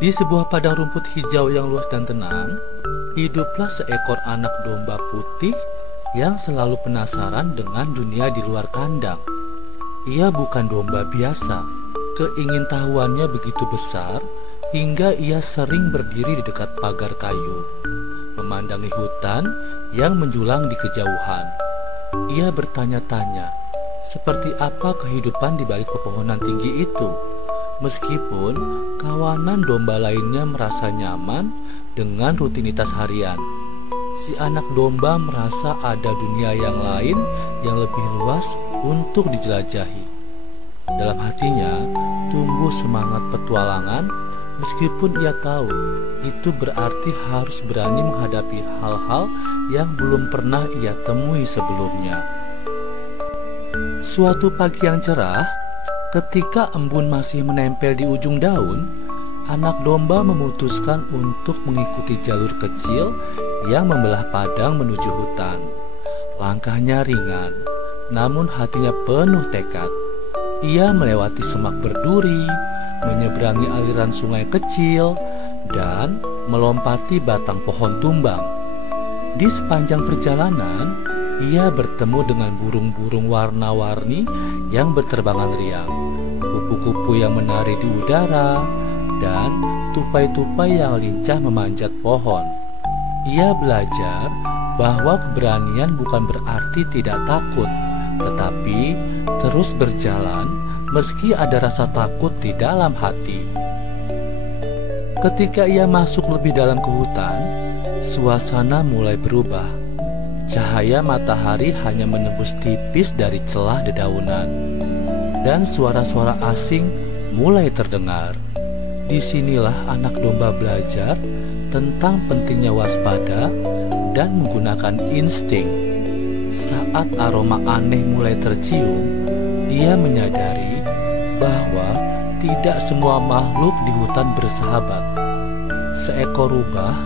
Di sebuah padang rumput hijau yang luas dan tenang, hiduplah seekor anak domba putih yang selalu penasaran dengan dunia di luar kandang. Ia bukan domba biasa. Keingintahuannya begitu besar hingga ia sering berdiri di dekat pagar kayu, memandangi hutan yang menjulang di kejauhan. Ia bertanya-tanya, seperti apa kehidupan di balik pepohonan tinggi itu? Meskipun kawanan domba lainnya merasa nyaman dengan rutinitas harian, si anak domba merasa ada dunia yang lain yang lebih luas untuk dijelajahi. Dalam hatinya tumbuh semangat petualangan, meskipun ia tahu itu berarti harus berani menghadapi hal-hal yang belum pernah ia temui sebelumnya. Suatu pagi yang cerah, ketika embun masih menempel di ujung daun, anak domba memutuskan untuk mengikuti jalur kecil yang membelah padang menuju hutan. Langkahnya ringan, namun hatinya penuh tekad. Ia melewati semak berduri, menyeberangi aliran sungai kecil, dan melompati batang pohon tumbang. Di sepanjang perjalanan, ia bertemu dengan burung-burung warna-warni yang berterbangan riang, kupu-kupu yang menari di udara, dan tupai-tupai yang lincah memanjat pohon. Ia belajar bahwa keberanian bukan berarti tidak takut, tetapi terus berjalan meski ada rasa takut di dalam hati. Ketika ia masuk lebih dalam ke hutan, suasana mulai berubah. Cahaya matahari hanya menembus tipis dari celah dedaunan, dan suara-suara asing mulai terdengar. Disinilah anak domba belajar tentang pentingnya waspada dan menggunakan insting. Saat aroma aneh mulai tercium, ia menyadari bahwa tidak semua makhluk di hutan bersahabat. Seekor rubah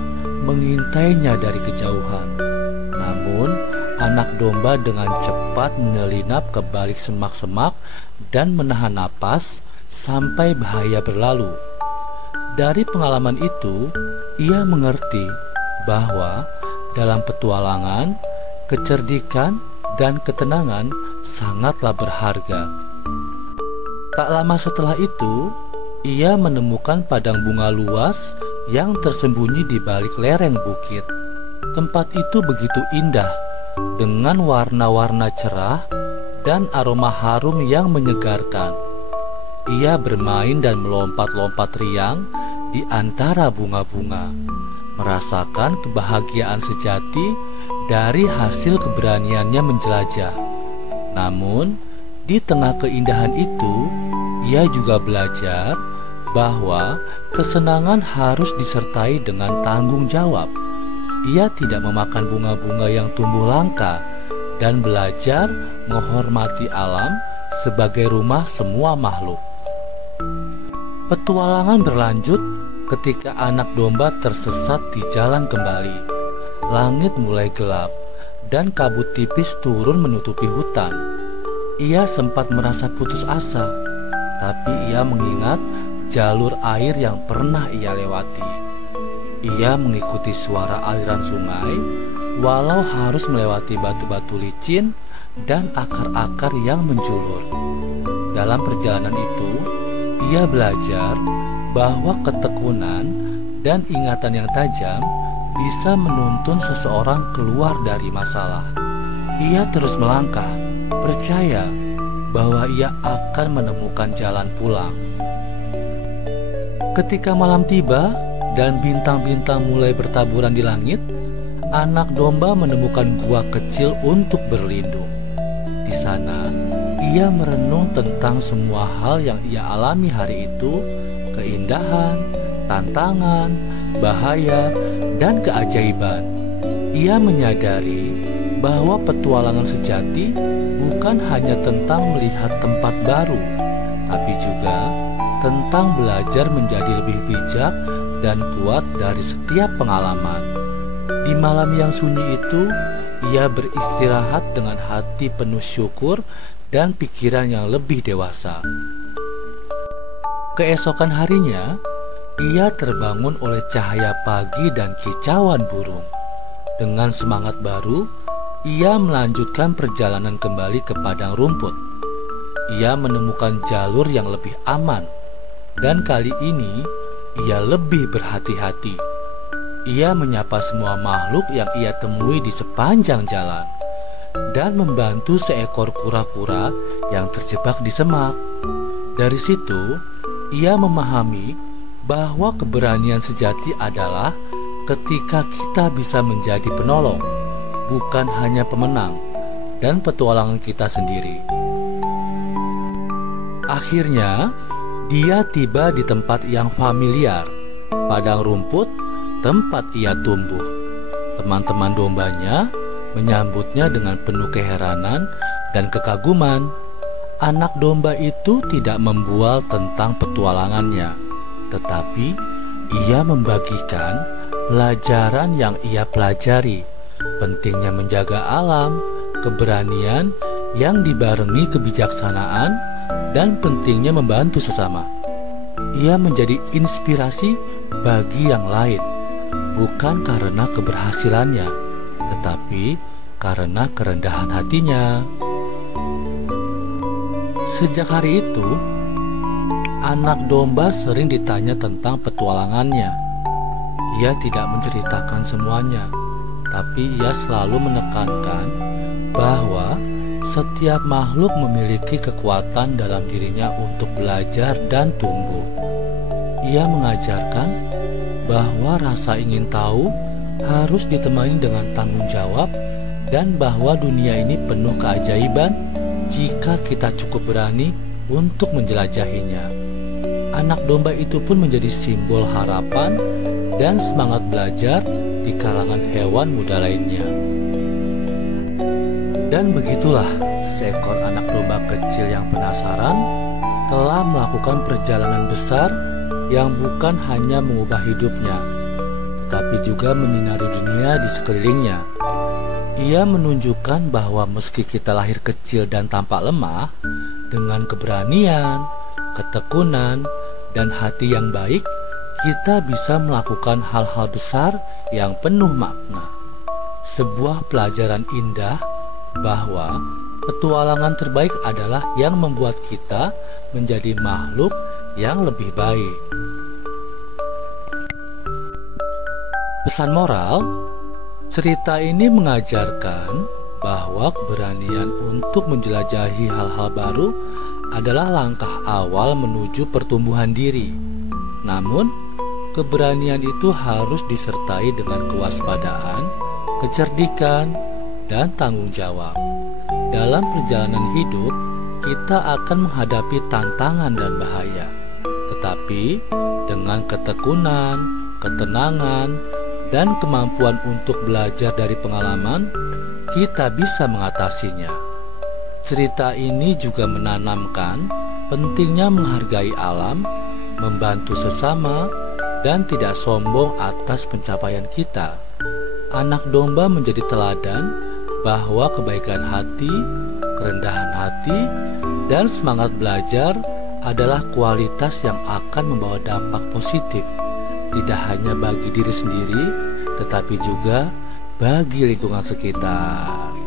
mengintainya dari kejauhan. Namun, anak domba dengan cepat menyelinap ke balik semak-semak dan menahan napas sampai bahaya berlalu. Dari pengalaman itu, ia mengerti bahwa dalam petualangan, kecerdikan dan ketenangan sangatlah berharga. Tak lama setelah itu, ia menemukan padang bunga luas yang tersembunyi di balik lereng bukit. Tempat itu begitu indah, dengan warna-warna cerah dan aroma harum yang menyegarkan. Ia bermain dan melompat-lompat riang di antara bunga-bunga, merasakan kebahagiaan sejati dari hasil keberaniannya menjelajah. Namun, di tengah keindahan itu, ia juga belajar bahwa kesenangan harus disertai dengan tanggung jawab. Ia tidak memakan bunga-bunga yang tumbuh langka dan belajar menghormati alam sebagai rumah semua makhluk. Petualangan berlanjut ketika anak domba tersesat di jalan kembali. Langit mulai gelap dan kabut tipis turun menutupi hutan. Ia sempat merasa putus asa, tapi ia mengingat jalur air yang pernah ia lewati. Ia mengikuti suara aliran sungai, walau harus melewati batu-batu licin dan akar-akar yang menjulur. Dalam perjalanan itu, ia belajar bahwa ketekunan dan ingatan yang tajam bisa menuntun seseorang keluar dari masalah. Ia terus melangkah, percaya bahwa ia akan menemukan jalan pulang. Ketika malam tiba dan bintang-bintang mulai bertaburan di langit, anak domba menemukan gua kecil untuk berlindung. Di sana, ia merenung tentang semua hal yang ia alami hari itu, keindahan, tantangan, bahaya, dan keajaiban. Ia menyadari bahwa petualangan sejati bukan hanya tentang melihat tempat baru, tapi juga tentang belajar menjadi lebih bijak dan kuat dari setiap pengalaman. Di malam yang sunyi itu, ia beristirahat dengan hati penuh syukur dan pikiran yang lebih dewasa. Keesokan harinya, Ia terbangun oleh cahaya pagi dan kicauan burung. Dengan semangat baru, ia melanjutkan perjalanan kembali ke padang rumput. Ia menemukan jalur yang lebih aman, dan kali ini ia lebih berhati-hati. Ia menyapa semua makhluk yang ia temui di sepanjang jalan dan membantu seekor kura-kura yang terjebak di semak. Dari situ, ia memahami bahwa keberanian sejati adalah ketika kita bisa menjadi penolong, bukan hanya pemenang dan petualangan kita sendiri. Akhirnya, dia tiba di tempat yang familiar, padang rumput, tempat ia tumbuh. Teman-teman dombanya menyambutnya dengan penuh keheranan dan kekaguman. Anak domba itu tidak membual tentang petualangannya, tetapi ia membagikan pelajaran yang ia pelajari, pentingnya menjaga alam, keberanian yang dibarengi kebijaksanaan, dan pentingnya membantu sesama. Ia menjadi inspirasi bagi yang lain, bukan karena keberhasilannya, tetapi karena kerendahan hatinya. Sejak hari itu, anak domba sering ditanya tentang petualangannya. Ia tidak menceritakan semuanya, tapi ia selalu menekankan bahwa setiap makhluk memiliki kekuatan dalam dirinya untuk belajar dan tumbuh. Ia mengajarkan bahwa rasa ingin tahu harus ditemani dengan tanggung jawab, dan bahwa dunia ini penuh keajaiban jika kita cukup berani untuk menjelajahinya. Anak domba itu pun menjadi simbol harapan dan semangat belajar di kalangan hewan muda lainnya. Dan begitulah seekor anak domba kecil yang penasaran telah melakukan perjalanan besar yang bukan hanya mengubah hidupnya, tetapi juga menyinari dunia di sekelilingnya. Ia menunjukkan bahwa meski kita lahir kecil dan tampak lemah, dengan keberanian, ketekunan, dan hati yang baik, kita bisa melakukan hal-hal besar yang penuh makna. Sebuah pelajaran indah bahwa petualangan terbaik adalah yang membuat kita menjadi makhluk yang lebih baik. Pesan moral, cerita ini mengajarkan bahwa keberanian untuk menjelajahi hal-hal baru adalah langkah awal menuju pertumbuhan diri. Namun, keberanian itu harus disertai dengan kewaspadaan, kecerdikan, dan tanggung jawab. Dalam perjalanan hidup, kita akan menghadapi tantangan dan bahaya. Tetapi, dengan ketekunan, ketenangan, dan kemampuan untuk belajar dari pengalaman, kita bisa mengatasinya. Cerita ini juga menanamkan pentingnya menghargai alam, membantu sesama, dan tidak sombong atas pencapaian kita. Anak domba menjadi teladan bahwa kebaikan hati, kerendahan hati, dan semangat belajar adalah kualitas yang akan membawa dampak positif, tidak hanya bagi diri sendiri, tetapi juga bagi lingkungan sekitar.